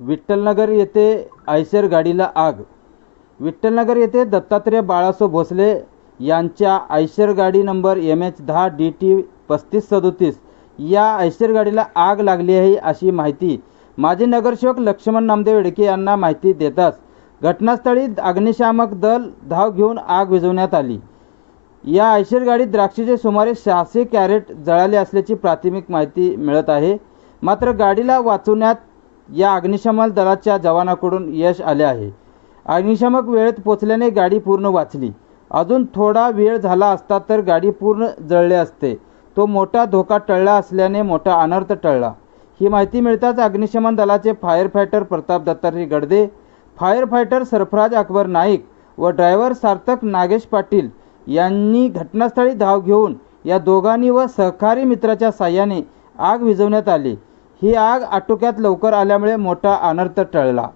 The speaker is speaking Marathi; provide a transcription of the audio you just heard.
विठ्ठलनगर येथे आयशर गाडीला आग. विठ्ठलनगर येथे दत्तात्रय बाळासो भोसले यांच्या आयशर गाडी नंबर एम एच दहा डी टी पस्तीस सदोतीस. या आयशर गाडीला आग लागली आहे अशी माहिती माजी नगरसेवक लक्ष्मण नामदेव येडके यांना माहिती देताच घटनास्थळी अग्निशामक दल धाव घेऊन आग विझवण्यात आली. या आयशर गाडीत द्राक्षेचे सुमारे सहाशे कॅरेट जळाले असल्याची प्राथमिक माहिती मिळत आहे. मात्र गाडीला वाचवण्यात या अग्निशमन दलाच्या जवानाकडून यश आले आहे. अग्निशमक वेळेत पोचल्याने गाडी पूर्ण वाचली. अजून थोडा वेळ झाला असता तर गाडी पूर्ण जळले असते. तो मोठा धोका टळला असल्याने मोठा अनर्थ टळला. ही माहिती मिळताच अग्निशमन दलाचे fire fighter Pratap Dattatray Gadade fire fighter Sarfaraz Akbar Naik व ड्रायव्हर सार्थक नागेश पाटील यांनी घटनास्थळी धाव घेऊन या दोघांनी व सहकारी मित्राच्या साह्याने आग विझवण्यात आली. ही आग आटोक्यात लवकर आल्यामुळे मोठा अनर्थ टळला.